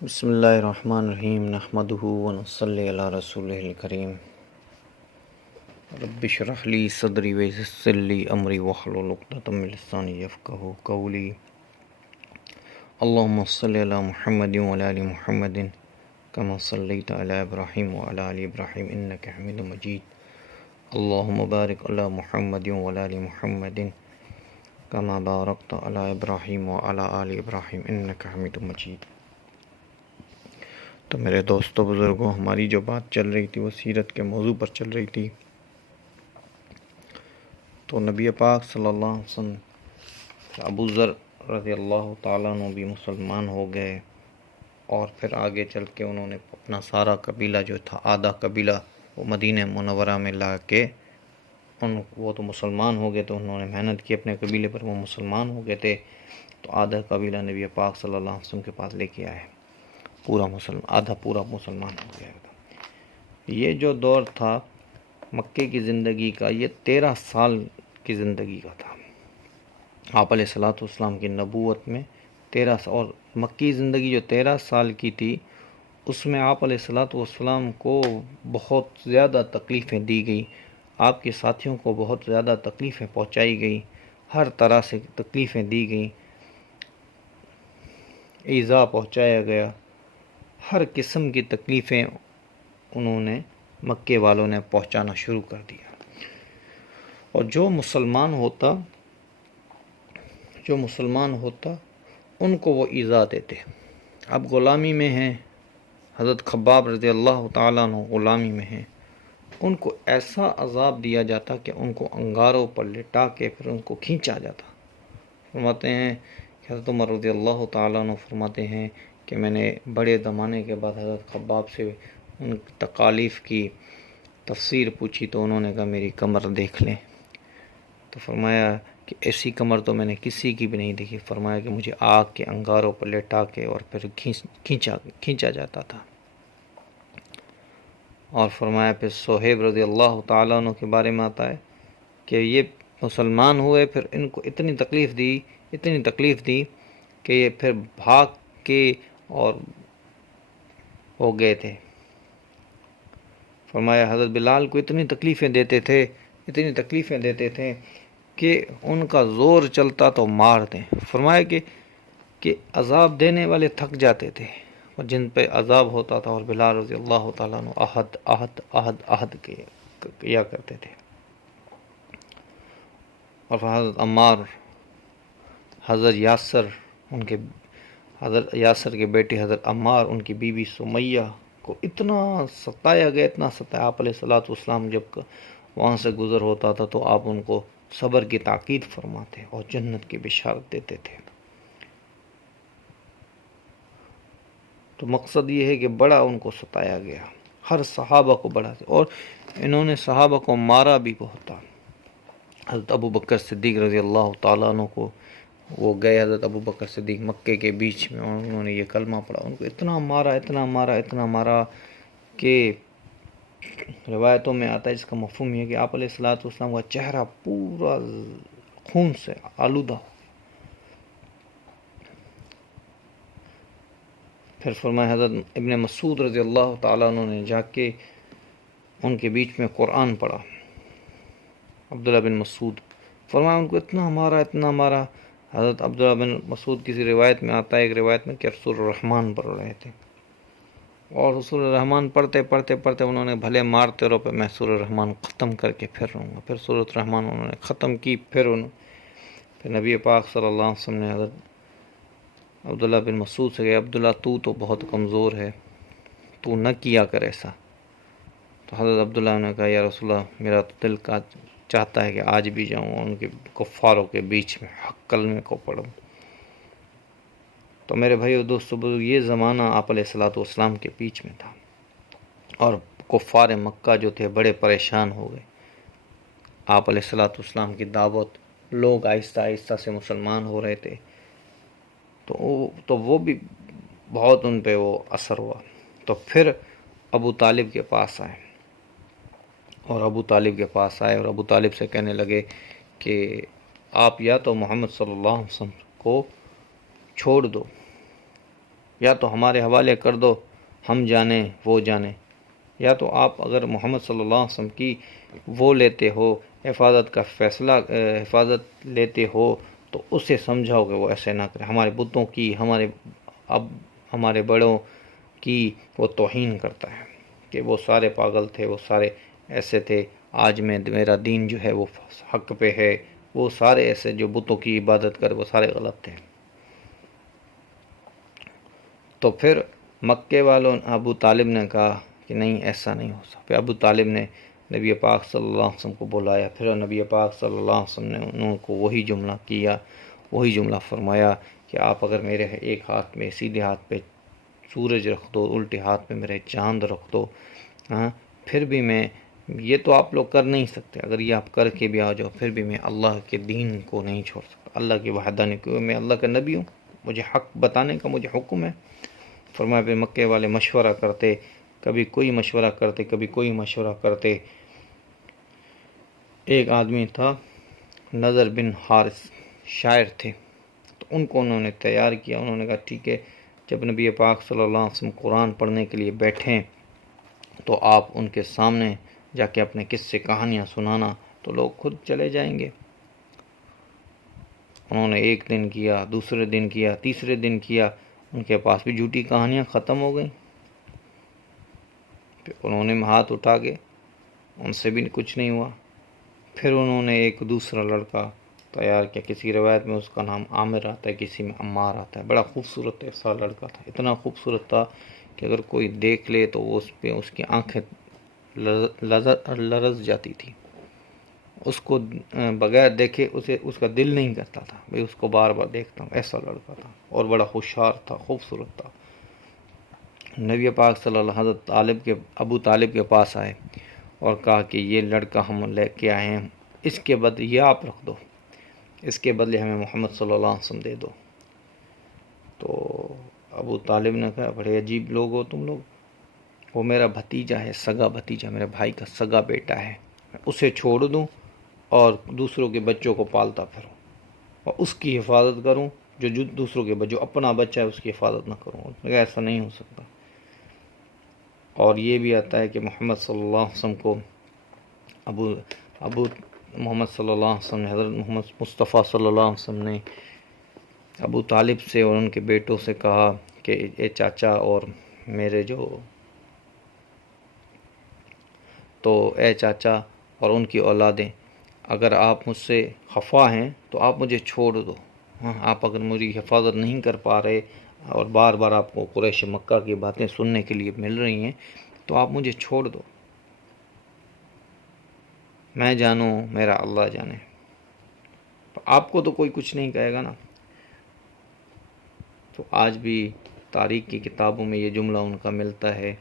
بسم اللہ الرحمن الرحیم نحمدہ ونصلی علی رسولہ الکریم رب اشرح لی صدری ویسر لی امری واحلل عقدۃ من لسانی یفقہوا قولی اللہم صلی علی محمد وعلی آل محمد کما صلیت علی ابراہیم وعلی آل ابراہیم انک حمید مجید اللہم بارک علی محمد وعلی آل محمد کما بارکت علی ابراہیم وعلی آل ابراہیم انک حمید مجید۔ تو میرے دوستوں بزرگوں، ہماری جو بات چل رہی تھی وہ سیرت کے موضوع پر چل رہی تھی۔ تو نبی پاک صلی اللہ علیہ وسلم ابو ذر رضی اللہ تعالیٰ عنہ بھی مسلمان ہو گئے، اور پھر آگے چل کے انہوں نے اپنا سارا قبیلہ جو تھا، آدھا قبیلہ وہ مدینہ منورہ میں لا کے وہ تو مسلمان ہو گئے، تو انہوں نے محنت کی اپنے قبیلے پر، وہ مسلمان ہو گئے تھے، تو آدھا قبیلہ نبی پاک صلی اللہ علیہ وسلم کے پاس لے کے آئے، آدھا پورا مسلمان ہو گیا تھا۔ یہ جو دور تھا مکے کی زندگی کا، یہ 13 سال کی زندگی کا تھا۔ آپ علیہ الصلوۃ والسلام کی نبوت میں 13 سال، اور مکی زندگی جو 13 سال کی تھی، اس میں آپ علیہ الصلوۃ والسلام کو بہت زیادہ تکلیفیں دی گئی، آپ کے ساتھیوں کو بہت زیادہ تکلیفیں پہنچائی گئی، ہر طرح سے تکلیفیں دی گئیں، ایذا پہنچایا گیا، ہر قسم کی تکلیفیں انہوں نے مکے والوں نے پہنچانا شروع کر دیا۔ اور جو مسلمان ہوتا ان کو وہ ایذا دیتے۔ اب غلامی میں ہیں، حضرت خباب رضی اللہ تعالیٰ عنہ غلامی میں ہیں، ان کو ایسا عذاب دیا جاتا کہ ان کو انگاروں پر لٹا کے پھر ان کو کھینچا جاتا۔ فرماتے ہیں کہ حضرت عمر رضی اللہ تعالیٰ عنہ فرماتے ہیں کہ میں نے بڑے زمانے کے بعد حضرت خباب سے ان تکالیف کی تفسیر پوچھی، تو انہوں نے کہا میری کمر دیکھ لیں، تو فرمایا کہ ایسی کمر تو میں نے کسی کی بھی نہیں دیکھی۔ فرمایا کہ مجھے آگ کے انگاروں پر لٹا کے اور پھر کھینچا جاتا تھا۔ اور فرمایا پھر صہیب رضی اللہ تعالیٰ عنہ کے بارے میں آتا ہے کہ یہ مسلمان ہوئے، پھر ان کو اتنی تکلیف دی کہ یہ پھر بھاگ کے اور ہو گئے تھے۔ فرمایا حضرت بلال کو اتنی تکلیفیں دیتے تھے کہ ان کا زور چلتا تو مار دیں۔ فرمایا کہ عذاب دینے والے تھک جاتے تھے، اور جن پہ عذاب ہوتا تھا، اور بلال رضی اللہ تعالیٰ عنہ عہد کیا کرتے تھے۔ اور حضرت عمار، حضرت یاسر کے بیٹے حضرت عمار، ان کی بیوی سمیہ کو اتنا ستایا گیا، آپ علیہ الصلوۃ والسلام جب وہاں سے گزر ہوتا تھا تو آپ ان کو صبر کی تاکید فرماتے اور جنت کی بشارت دیتے تھے۔ تو مقصد یہ ہے کہ بڑا ان کو ستایا گیا، ہر صحابہ کو بڑا، اور انہوں نے صحابہ کو مارا بھی بہت تھا۔ حضرت ابو بکر صدیق رضی اللہ تعالیٰ عنہ کو وہ گئے، حضرت ابو بکر صدیق مکے کے بیچ میں، اور انہوں نے یہ کلمہ پڑھا، ان کو اتنا مارا کہ روایتوں میں آتا ہے، جس کا مفہوم یہ ہے کہ آپ علیہ الصلوۃ والسلام کا چہرہ پورا خون سے آلودہ ہو۔ پھر فرمایا حضرت ابن مسعود رضی اللہ تعالیٰ عنہ نے جا کے ان کے بیچ میں قرآن پڑھا، عبداللہ بن مسعود، فرمایا ان کو اتنا مارا۔ حضرت عبداللہ بن مسعود کسی روایت میں آتا ہے، ایک روایت میں، کہ سورۃ الرحمن پڑھ رہے تھے، اور سورۃ الرحمن پڑھتے انہوں نے بھلے مارتے رہو، پہ میں سورۃ الرحمن ختم کر کے پھر رہوں گا۔ پھر سورۃ الرحمن انہوں نے ختم کی، پھر نبی پاک صلی اللہ علیہ وسلم نے حضرت عبداللہ بن مسعود سے کہا، عبداللہ تو بہت کمزور ہے، تو نہ کیا کر ایسا۔ تو حضرت عبداللہ نے کہا یا رسول اللہ، میرا تو دل کا چاہتا ہے کہ آج بھی جاؤں اور ان کے کفاروں کے بیچ میں حق کلمے کو پڑھوں۔ تو میرے بھائیو دوستو بزرگ، یہ زمانہ آپ علیہ الصلوۃ والسلام کے بیچ میں تھا، اور کفار مکہ جو تھے بڑے پریشان ہو گئے۔ آپ علیہ الصلوۃ والسلام کی دعوت، لوگ آہستہ سے مسلمان ہو رہے تھے، تو وہ بھی بہت ان پہ وہ اثر ہوا۔ تو پھر ابو طالب کے پاس آئے، اور ابو طالب سے کہنے لگے کہ آپ یا تو محمد صلی اللہ علیہ وسلم کو چھوڑ دو، یا تو ہمارے حوالے کر دو، ہم جانیں وہ جانیں، یا تو آپ اگر محمد صلی اللہ علیہ وسلم کی وہ لیتے ہو، حفاظت کا فیصلہ حفاظت لیتے ہو تو اسے سمجھاؤ کہ وہ ایسے نہ کرے۔ ہمارے بتوں کی، ہمارے بڑوں کی وہ توہین کرتا ہے کہ وہ سارے پاگل تھے، وہ سارے ایسے تھے، آج میرا دین جو ہے وہ حق پہ ہے، وہ سارے ایسے جو بتوں کی عبادت کرے وہ سارے غلط تھے۔ تو پھر مکے والوں ابو طالب نے کہا کہ نہیں، ایسا نہیں ہو سکتا۔ پھر ابو طالب نے نبی پاک صلی اللہ علیہ وسلم کو بلایا، پھر نبی پاک صلی اللہ علیہ وسلم نے انہوں کو وہی جملہ کیا، وہی جملہ فرمایا کہ آپ اگر میرے ایک ہاتھ میں سیدھے ہاتھ پہ سورج رکھ دو، الٹے ہاتھ پہ میرے چاند رکھ دو، پھر بھی میں، یہ تو آپ لوگ کر نہیں سکتے، اگر یہ آپ کر کے بھی آ جاؤ پھر بھی میں اللہ کے دین کو نہیں چھوڑ سکتا، اللہ کی وحدانیت کو، میں اللہ کا نبی ہوں، مجھے حق بتانے کا مجھے حکم ہے۔ فرمایا پھر مکے والے مشورہ کرتے، کبھی کوئی مشورہ کرتے، کبھی کوئی مشورہ کرتے۔ ایک آدمی تھا نضر بن حارث، شاعر تھے، تو ان کو انہوں نے تیار کیا، انہوں نے کہا ٹھیک ہے، جب نبی پاک صلی اللہ علیہ وسلم قرآن پڑھنے کے لیے بیٹھیں تو آپ ان کے سامنے جا کے اپنے قصے کہانیاں سنانا، تو لوگ خود چلے جائیں گے۔ انہوں نے ایک دن کیا، دوسرے دن کیا، تیسرے دن کیا، ان کے پاس بھی جھوٹی کہانیاں ختم ہو گئیں۔ پھر انہوں نے ہاتھ اٹھا کے، ان سے بھی کچھ نہیں ہوا۔ پھر انہوں نے ایک دوسرا لڑکا تیار کیا، کسی روایت میں اس کا نام عامر آتا ہے، کسی میں عمار آتا ہے، بڑا خوبصورت ایسا لڑکا تھا، اتنا خوبصورت تھا کہ اگر کوئی دیکھ لے تو وہ اس پہ اس کی آنکھیں لرز جاتی تھی، اس کو بغیر دیکھے اس کا دل نہیں کرتا تھا بھئی اس کو بار بار دیکھتا ہوں، ایسا لڑکا تھا، اور بڑا ہوشیار تھا، خوبصورت تھا۔ نبی پاک صلی اللہ علیہ وسلم ابو طالب کے پاس آئے اور کہا کہ یہ لڑکا ہم لے کے آئے ہیں، اس کے بدلے یہ آپ رکھ دو، اس کے بدلے ہمیں محمد صلی اللہ علیہ وسلم دے دو۔ تو ابو طالب نے کہا بڑے عجیب لوگ ہو تم لوگ، وہ میرا بھتیجا ہے، سگا بھتیجا، میرے بھائی کا سگا بیٹا ہے، اسے چھوڑ دوں اور دوسروں کے بچوں کو پالتا پھروں اور اس کی حفاظت کروں، جو دوسروں کے جو اپنا بچہ ہے اس کی حفاظت نہ کروں؟ ایسا نہیں ہو سکتا۔ اور یہ بھی آتا ہے کہ محمد صلی اللہ علیہ وسلم کو محمد صلی اللہ علیہ وسلم نے، حضرت محمد مصطفیٰ صلی اللہ علیہ وسلم نے ابو طالب سے اور ان کے بیٹوں سے کہا کہ اے چاچا اور میرے تو اے چاچا اور ان کی اولادیں، اگر آپ مجھ سے خفا ہیں تو آپ مجھے چھوڑ دو، آپ اگر میری حفاظت نہیں کر پا رہے اور بار بار آپ کو قریش مکہ کی باتیں سننے کے لیے مل رہی ہیں تو آپ مجھے چھوڑ دو، میں جانوں میرا اللہ جانے، آپ کو تو کوئی کچھ نہیں کہے گا نا۔ تو آج بھی تاریخ کی کتابوں میں یہ جملہ ان کا ملتا ہے،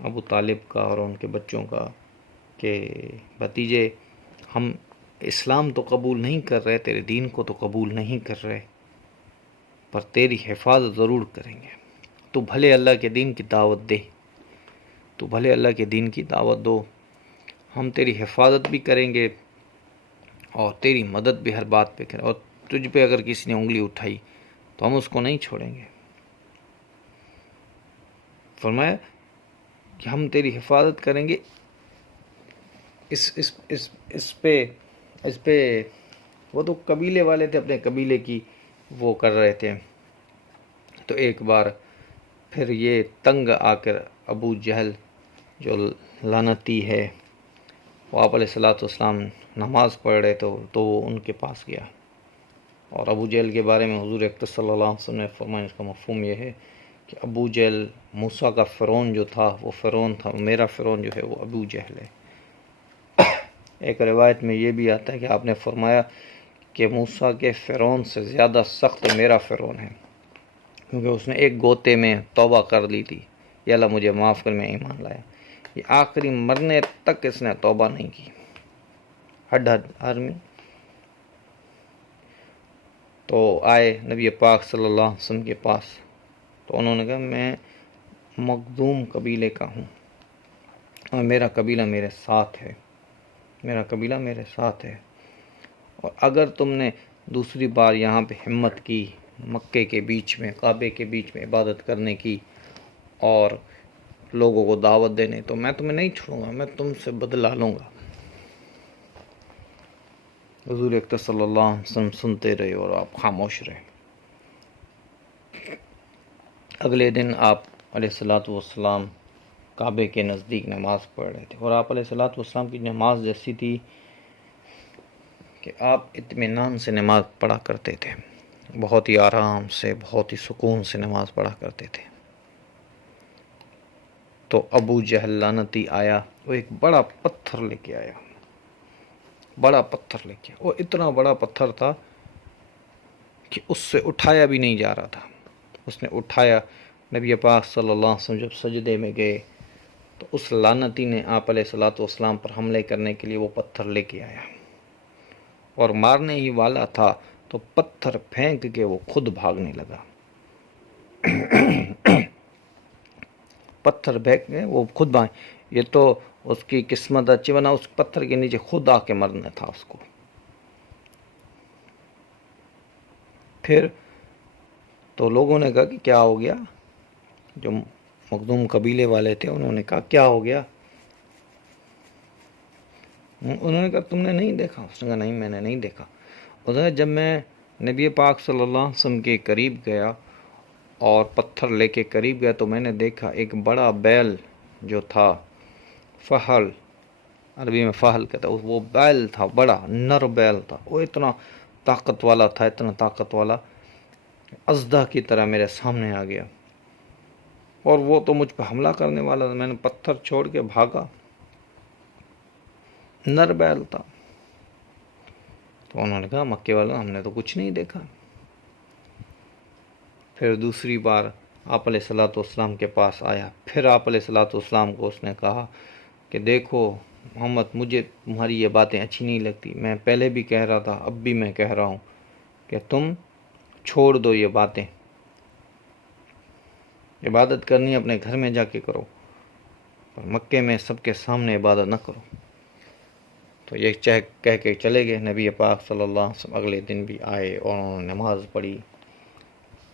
ابو طالب کا اور ان کے بچوں کا، کہ بھتیجے ہم اسلام تو قبول نہیں کر رہے، تیرے دین کو تو قبول نہیں کر رہے، پر تیری حفاظت ضرور کریں گے، تو بھلے اللہ کے دین کی دعوت دے، تو بھلے اللہ کے دین کی دعوت دو، ہم تیری حفاظت بھی کریں گے اور تیری مدد بھی ہر بات پہ کریں، اور تجھ پہ اگر کسی نے انگلی اٹھائی تو ہم اس کو نہیں چھوڑیں گے۔ فرمایا کہ ہم تیری حفاظت کریں گے، اس پہ وہ تو قبیلے والے تھے، اپنے قبیلے کی وہ کر رہے تھے۔ تو ایک بار پھر یہ تنگ آ کر ابو جہل جو لعنتی ہے، وہ آپ علیہ والسلام نماز پڑھ رہے تو وہ ان کے پاس گیا، اور ابو جہل کے بارے میں حضور اکرم صلی اللہ علیہ وسلم نے فرمایا، اس کا مفہوم یہ ہے کہ ابو جہل موسیٰ کا فرعون جو تھا وہ فرعون تھا، میرا فرعون جو ہے وہ ابو جہل ہے۔ ایک روایت میں یہ بھی آتا ہے کہ آپ نے فرمایا کہ موسیٰ کے فرعون سے زیادہ سخت میرا فرعون ہے، کیونکہ اس نے ایک گوتے میں توبہ کر لی تھی، یا اللہ مجھے معاف کر، میں ایمان لایا، یہ آخری مرنے تک اس نے توبہ نہیں کی، ہڈ آرمی۔ تو آئے نبی پاک صلی اللہ علیہ وسلم کے پاس، تو انہوں نے کہا میں مخزوم قبیلے کا ہوں اور میرا قبیلہ میرے ساتھ ہے، میرا قبیلہ میرے ساتھ ہے، اور اگر تم نے دوسری بار یہاں پہ ہمت کی مکے کے بیچ میں، کعبے کے بیچ میں عبادت کرنے کی اور لوگوں کو دعوت دینے، تو میں تمہیں نہیں چھوڑوں گا، میں تم سے بدلہ لوں گا۔ حضور اکرم صلی اللہ علیہ وسلم سنتے رہے اور آپ خاموش رہے۔ اگلے دن آپ علیہ الصلوۃ والسلام کعبے کے نزدیک نماز پڑھ رہے تھے، اور آپ علیہ الصلوۃ والسلام کی نماز جیسی تھی کہ آپ اطمینان سے نماز پڑھا کرتے تھے، بہت ہی آرام سے، بہت ہی سکون سے نماز پڑھا کرتے تھے۔ تو ابو جہل لعنتی آیا، وہ ایک بڑا پتھر لے کے آیا، بڑا پتھر لے کے، وہ اتنا بڑا پتھر تھا کہ اس سے اٹھایا بھی نہیں جا رہا تھا۔ اس نے اٹھایا، نبی پاک صلی اللہ علیہ وسلم جب سجدے میں گئے تو اس لعنتی نے آپ علیہ الصلوۃ والسلام پر حملے کرنے کے لیے وہ پتھر لے کے آیا، اور مارنے ہی والا تھا تو پتھر پھینک کے وہ خود بھاگنے لگا۔ پتھر پھینک کے وہ خود بھاگ، یہ تو اس کی قسمت اچھی بنا، اس پتھر کے نیچے خود آ کے مرنا تھا اس کو۔ پھر تو لوگوں نے کہا کہ کیا ہو گیا، جو مخزوم قبیلے والے تھے انہوں نے کہا کیا ہو گیا، انہوں نے کہا تم نے نہیں دیکھا؟ اس نے کہا نہیں، میں نے نہیں دیکھا۔ جب میں نبی پاک صلی اللہ علیہ وسلم کے قریب گیا اور پتھر لے کے قریب گیا تو میں نے دیکھا ایک بڑا بیل جو تھا، فہل، عربی میں فہل کہتا ہے، وہ بیل تھا، بڑا نر بیل تھا، وہ اتنا طاقت والا تھا، اتنا طاقت والا، اژدہا کی طرح میرے سامنے آ گیا، اور وہ تو مجھ پہ حملہ کرنے والا تھا۔ میں نے پتھر چھوڑ کے بھاگا، نر بیل تھا۔ تو انہوں نے کہا مکے والوں ہم نے تو کچھ نہیں دیکھا۔ پھر دوسری بار آپ علیہ الصلوۃ والسلام کے پاس آیا، پھر آپ علیہ الصلوۃ والسلام کو اس نے کہا کہ دیکھو محمد، مجھے تمہاری یہ باتیں اچھی نہیں لگتی، میں پہلے بھی کہہ رہا تھا، اب بھی میں کہہ رہا ہوں کہ تم چھوڑ دو یہ باتیں، عبادت کرنی اپنے گھر میں جا کے کرو، پر مکے میں سب کے سامنے عبادت نہ کرو۔ تو یہ کہہ کے چلے گئے۔ نبی پاک صلی اللہ علیہ وسلم اگلے دن بھی آئے اور انہوں نے نماز پڑھی۔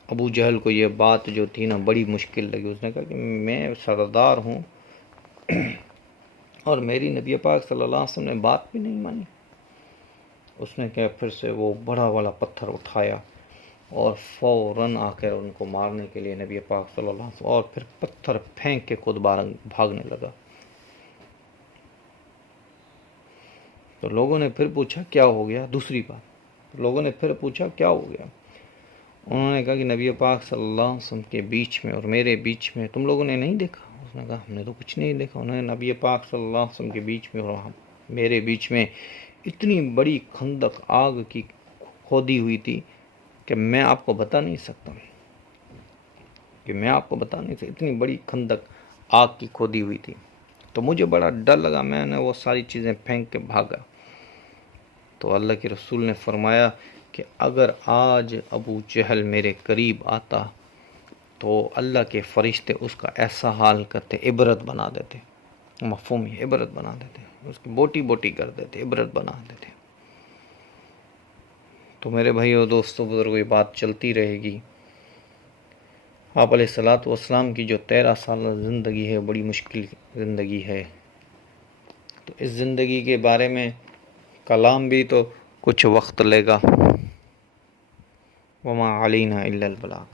ابو جہل کو یہ بات جو تھی نا بڑی مشکل لگی، اس نے کہا کہ میں سردار ہوں اور میری نبی پاک صلی اللہ علیہ وسلم نے بات بھی نہیں مانی۔ اس نے کہا پھر سے وہ بڑا والا پتھر اٹھایا اور فوراً آ کر ان کو مارنے کے لیے نبی پاک صلی اللہ علیہ وسلم، اور پھر پتھر پھینک کے خود بھاگنے لگا۔ تو لوگوں نے پھر پوچھا کیا ہو گیا، دوسری بار لوگوں نے پھر پوچھا کیا ہو گیا۔ انہوں نے کہا کہ نبی پاک صلی اللہ علیہ وسلم کے بیچ میں اور میرے بیچ میں تم لوگوں نے نہیں دیکھا؟ اس نے کہا ہم نے تو کچھ نہیں دیکھا۔ انہوں نے نبی پاک صلی اللہ علیہ وسلم کے بیچ میں اور میرے بیچ میں اتنی بڑی خندق آگ کی کھودی ہوئی تھی کہ میں آپ کو بتا نہیں سکتا، اتنی بڑی خندق آگ کی کھودی ہوئی تھی۔ تو مجھے بڑا ڈر لگا، میں نے وہ ساری چیزیں پھینک کے بھاگا۔ تو اللہ کے رسول نے فرمایا کہ اگر آج ابو جہل میرے قریب آتا تو اللہ کے فرشتے اس کا ایسا حال کرتے، عبرت بنا دیتے، مفہوم یہ عبرت بنا دیتے، اس کی بوٹی بوٹی کر دیتے، عبرت بنا دیتے۔ تو میرے بھائیو دوستو بزرگوں، یہ بات چلتی رہے گی۔ آپ علیہ الصلوۃ والسلام کی جو 13 سالہ زندگی ہے بڑی مشکل زندگی ہے، تو اس زندگی کے بارے میں کلام بھی تو کچھ وقت لے گا۔ وما علینا الا البلاغ۔